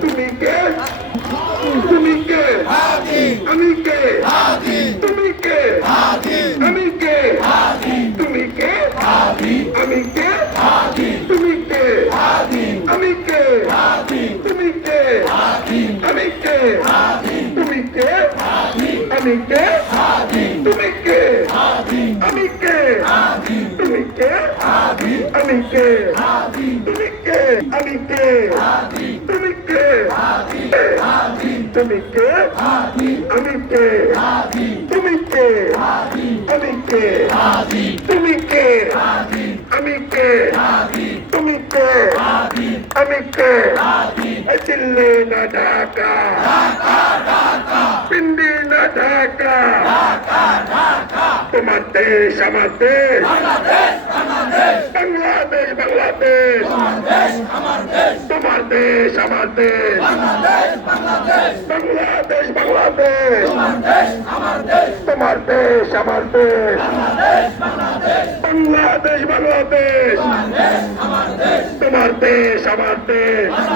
তুমি কে তুমি কে আমি কে তুমি কে আমি কে তুমি কে আমি কে তুমি কে আমি কে তুমি কে আমি কে তুমি কে আমি কে তুমি কে আমি কে তুমি কে আমি কে তুমি কে আমি কে তুমি কে তুমি কে আমি কে তুমি কে আমি কে তুমি কে আমি কে তুমি কে আমি কে চিল্লে না ঢাকা পিন্ডি না ঢাকা তোমার দেশ আমার দেশ বাংলাদেশ বাংলাদেশ তোমার দেশ আমার দেশ বাংলাদেশ বাংলাদেশ তোমার দেশ আমার দেশ বাংলাদেশ বাংলাদেশ তোমার দেশ আমার দেশ